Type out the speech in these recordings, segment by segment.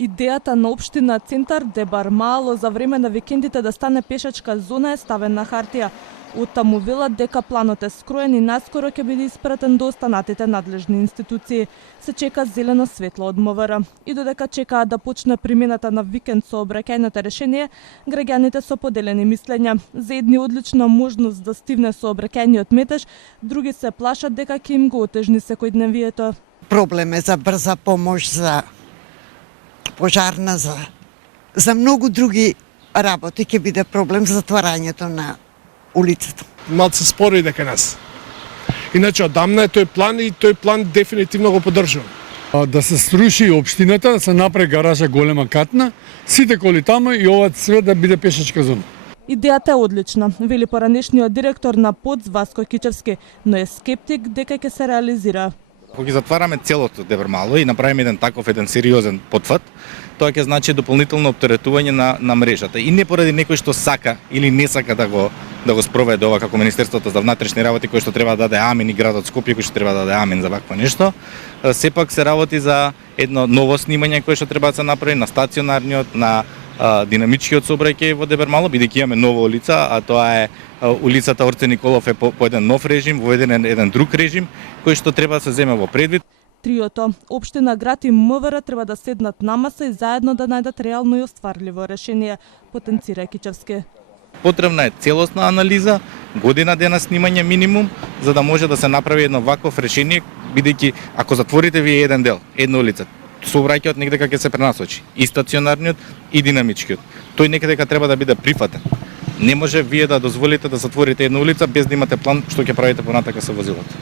Идејата на општина Центар де Бармало за време на викендите да стане пешачка зона е ставен на хартија. Оттаму велат дека планот е скроен и наскоро ќе биде испратен до останатите надлежни институции. Се чека зелено светло од МВР. И додека чекаат да почне примената на викенд сообраќајното решение, граѓаните со поделени мислења. За едни одлична можност да стивне сообраќајниот метеж, други се плашат дека ќе им го отежни секојдневието. Проблем е за брза помош, за пожарна, за многу други работи ќе биде проблем затварањето на улицата. Малце споро и дека нас. Иначе одамна е тој план и тој план дефинитивно го поддржувам. Да се сруши општината, да се направи гаража голема катна, сите коли таму и ова све да биде пешачка зона. Идејата е одлична, вели поранешниот директор на ПОДЗ Васко Кичевски, но е скептик дека ќе се реализира. Ако ги затвараме целото де Бармало и направиме еден сериозен потфат, тоа ќе значи дополнително оптеретување на мрежата. И не поради некој што сака или не сака да го спроведе ова како Министерството за внатрешни работи, кој што треба да даде амен, и градот Скопје кој што треба да даде амен за вакво нешто. Сепак се работи за едно ново снимање кое што треба да се направи на стационарниот, на динамичкиот сообраќај во де Бармало, бидејќи имаме нова улица, а тоа е улицата Орце Николов е по еден нов режим, воведен еден друг режим кој што треба да се земе во предвид. Триото, општина, град и МВР треба да седнат на маса и заедно да најдат реално и остварливо решение, потенцира Кичевски. Потребна е целосна анализа, година дена снимање минимум, за да може да се направи едно ваков решение, бидејќи ако затворите вие еден дел, една улица, сообраќајот некаде ќе се пренасочи, и стационарниот и динамичкиот. Тој некаде треба да биде прифатен. Не може вие да дозволите да затворите една улица без да имате план што ќе правите понатака со возилото.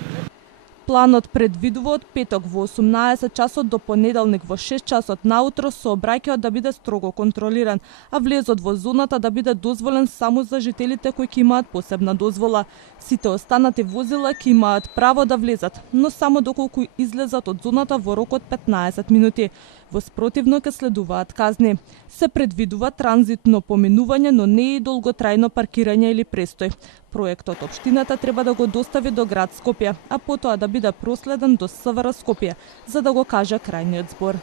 Планот предвидува од петок во 18 часот до понеделник во 6 часот наутро сообраќајот да биде строго контролиран, а влезот во зоната да биде дозволен само за жителите кои ќе имаат посебна дозвола. Сите останати возила ќе имаат право да влезат, но само доколку излезат од зоната во рок од 15 минути. Во спротивно ќе следуваат казни. Се предвидува транзитно поминување, но не и долготрајно паркирање или престој. Проектот општината треба да го достави до град Скопје, а потоа да биде проследен до СВР Скопје, за да го каже крајниот збор.